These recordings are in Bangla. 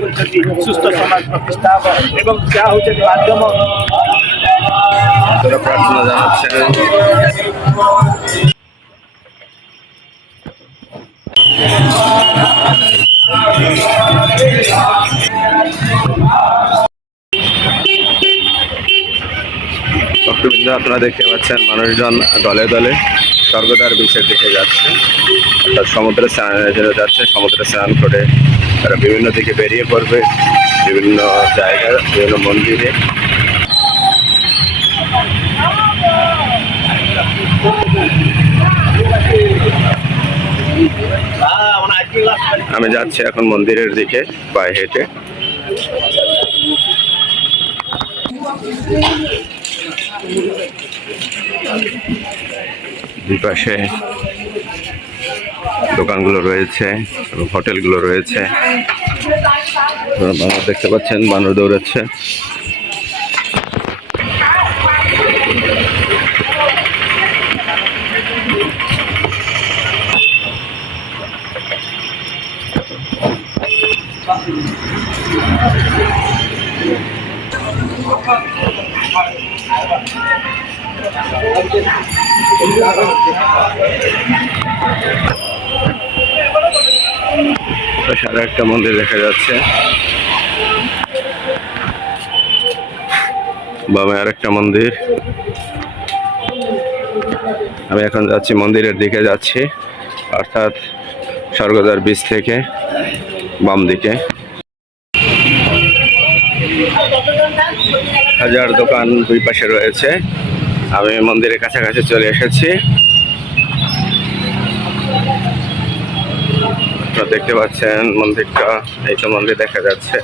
ସୁସ୍ଥ ସମାଜ ପ୍ରତିଷ୍ଠା ହେବ ଏବଂ ଯାହା ହେଉଛନ୍ତି ମାଧ୍ୟମ ପ୍ରାର୍ଥନା ଜାনাচ্ছেন। ভক্তবৃন্দ, আপনারা দেখতে পাচ্ছেন মানুষজন দলে দলে স্বর্গদ্বার বিচের দিকে যাচ্ছে, অর্থাৎ সমুদ্রে স্নানের জন্য যাচ্ছে। সমুদ্রে স্নান করে তারা বিভিন্ন দিকে বেরিয়ে পড়বে, বিভিন্ন জায়গা, বিভিন্ন মন্দিরে। আমি যাচ্ছি এখন মন্দিরের দিকে পায়ে হেঁটে। দুই পাশে দোকানগুলো রয়েছে এবং হোটেলগুলো রয়েছে। বানর দেখতে পাচ্ছেন, বানর দৌড়াচ্ছে। সারা একটা মন্দির দেখা যাচ্ছে, বামে আর একটা মন্দির। আমি এখন যাচ্ছি মন্দিরের দিকে যাচ্ছি, অর্থাৎ স্বর্গদ্বার বীচ থেকে বাম দিকে। হাজার দোকান দুই পাশে রয়েছে। আমি মন্দিরের কাছাকাছি চলে এসেছি। দেখতে পাচ্ছেন মন্দিরটা, এই তো মন্দির দেখা যাচ্ছে।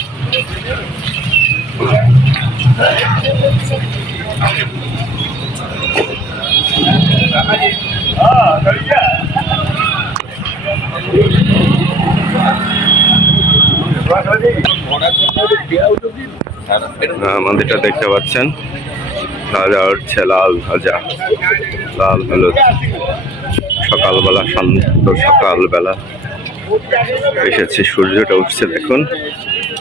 মন্দিরটা দেখতে পাচ্ছেন, ধ্বজা উঠছে, লাল ধ্বজা, লাল হলুদ। সকালবেলা, শান্ত সকালবেলা এসেছি, সূর্যটা উঠছে, দেখুন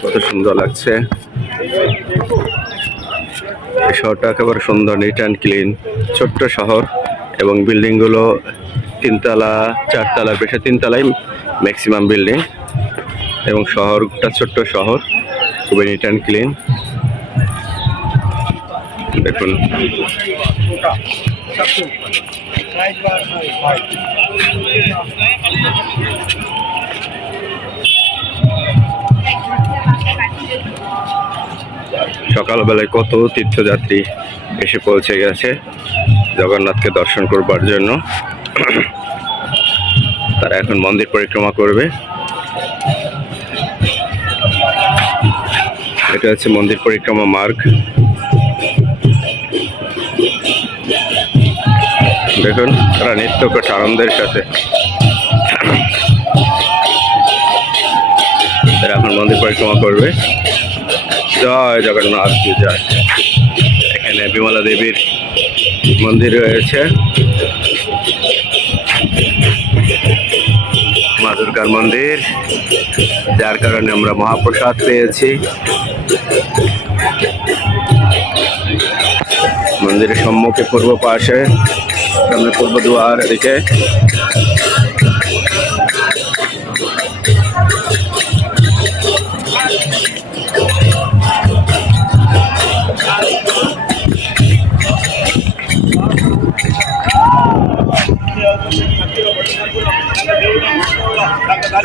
কত সুন্দর লাগছে। এই শহরটা একেবারে সুন্দর, নিট অ্যান্ড ক্লিন, ছোট্ট শহর এবং বিল্ডিংগুলো তিনতলা, চারতলার বেশি, তিনতলাই ম্যাক্সিমাম বিল্ডিং। এবং শহরটা ছোট্ট শহর, খুবই নিট অ্যান্ড ক্লিন। দেখুন সকালবেলায় কত তীর্থযাত্রী এসে পৌঁছে গেছে জগন্নাথকে দর্শন করবার জন্য। তারা এখন মন্দির পরিক্রমা করবে। এটা হচ্ছে মন্দির পরিক্রমা মার্গ। দেখুন তারা নৃত্য করছে আনন্দের সাথে। তারা এখন মন্দির পরিক্রমা করবে। জয় জগন্নাথ, জয়। এখানে বিমলা দেবীর মন্দির রয়েছে, মা দুর্গার মন্দির, যার কারণে আমরা মহাপ্রসাদ পেয়েছি। মন্দিরের সম্মুখে পূর্ব পাশে, সামনে পূর্ব দুয়ার এদিকে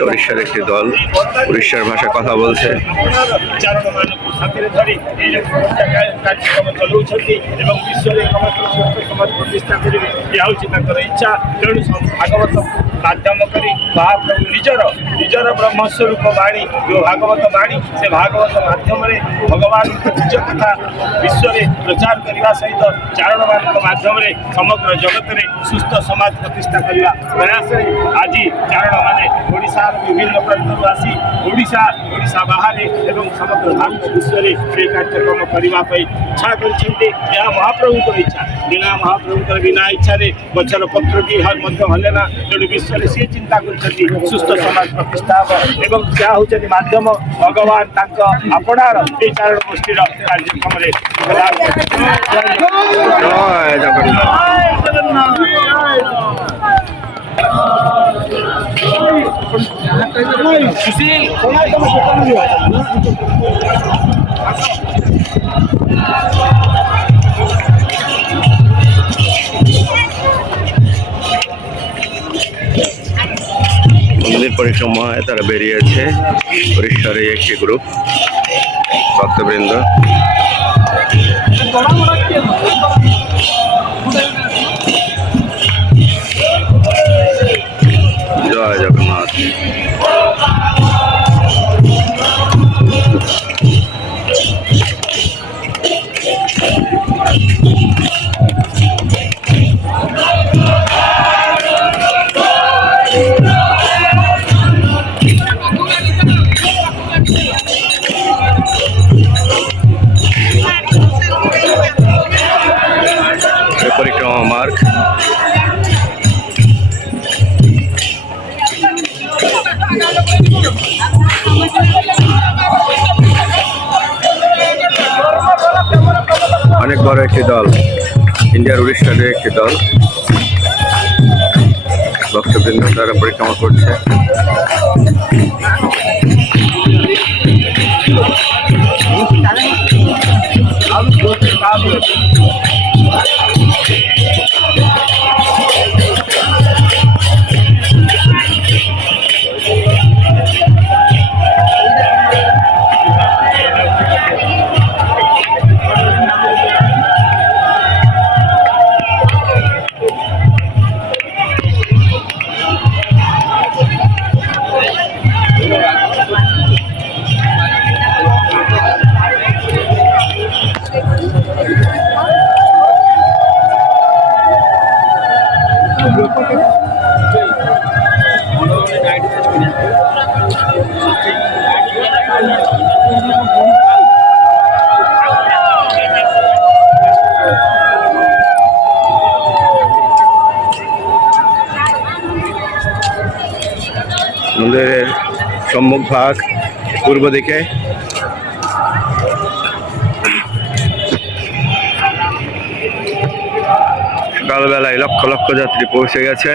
উড়িষ্যার একটি দল উড়িষ্যার ভাষায় কথা বলছে। এবং বিশ্বরে সমাজ প্রতিষ্ঠা করবে, ଏହା ହେଉଛି ତାଙ୍କର ଇଚ୍ଛା। ତେଣୁ ଭାଗବତ ମାଧ୍ୟମ କରି ମହାପ୍ରଭୁ ନିଜର ବ୍ରହ୍ମସ୍ୱରୂପ ବାଣୀ, ଯେଉଁ ଭାଗବତ ବାଣୀ, ସେ ଭାଗବତ ମାଧ୍ୟମରେ ଭଗବାନଙ୍କ ନିଜ କଥା ବିଶ୍ୱରେ ପ୍ରଚାର କରିବା ସହିତ ଚାରଣମାନଙ୍କ ମାଧ୍ୟମରେ ସମଗ୍ର ଜଗତରେ ସୁସ୍ଥ ସମାଜ ପ୍ରତିଷ୍ଠା କରିବା ପ୍ରୟାସରେ ଆଜି ଚାରଣମାନେ ଓଡ଼ିଶାର বিভিন্ন ପ୍ରାନ୍ତରୁ ଆସି ଓଡ଼ିଶା ବାହାରେ ଏବଂ ସମଗ୍ର ଭାରତ ବିଶ୍ୱରେ ଏହି କାର୍ଯ୍ୟକ୍ରମ କରିବା ପାଇଁ ଇଚ୍ଛା କରିଛନ୍ତି। ଏହା ମହାପ୍ରଭୁଙ୍କର ଇଚ୍ଛା। ବିନା ମହାପ୍ରଭୁଙ୍କର ବିନା ଇଚ୍ଛାରେ ଗଛର ପତ୍ର ବି ମଧ୍ୟ ହଲେ ନା। ତେଣୁ ବିଶ୍ୱରେ ସିଏ ଚିନ୍ତା କରିଛନ୍ତି ସୁସ୍ଥ ସମାଜ ପ୍ରତିଷ୍ଠା ହେବ ଏବଂ ଯାହା ହେଉଛନ୍ତି ମାଧ୍ୟମ ଭଗବାନ ତାଙ୍କ ଆପଣାର ଏହି ଚାରଣ ଗୋଷ୍ଠୀର କାର୍ଯ୍ୟକ୍ରମରେ ଜୟ ଜଗନ୍ନାଥ। মন্দির পরিক্রমায় তারা বেরিয়েছে উড়িষ্যার একটি গ্রুপ ভক্তবৃন্দ। জয় জগন্নাথ। পরিক্রমা মার্গ অনেক বড় একটি দল, ইন্ডিয়ার উড়িষ্যার একটি দল ভক্তবৃন্দ তারা পরিক্রমা করছে। মন্দিরের সম্মুখ ভাগ পূর্ব দিকে। সকালবেলায় লক্ষ লক্ষ যাত্রী পৌঁছে গেছে।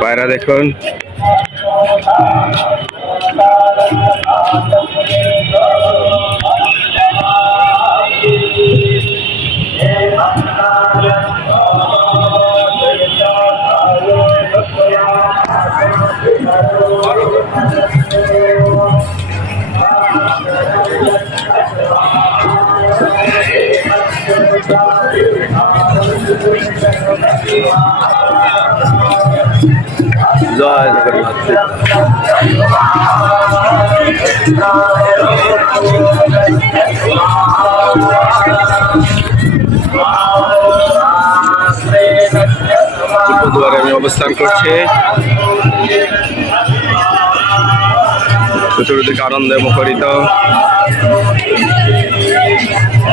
পায়রা দেখুন। জয় জগন্নাথ। দুয়ারে আমি অবস্থান করছি। চতুর্দিকে আনন্দে মুখরিত,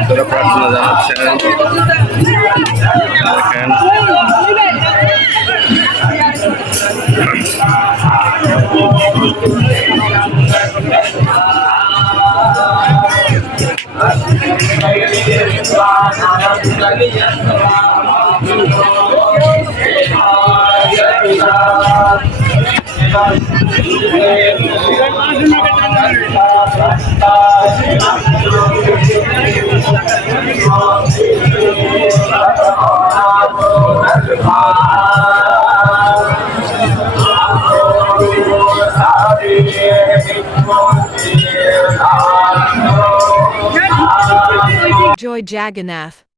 তারা প্রার্থনা জানাচ্ছেন। দেখেন Joy Jagannath.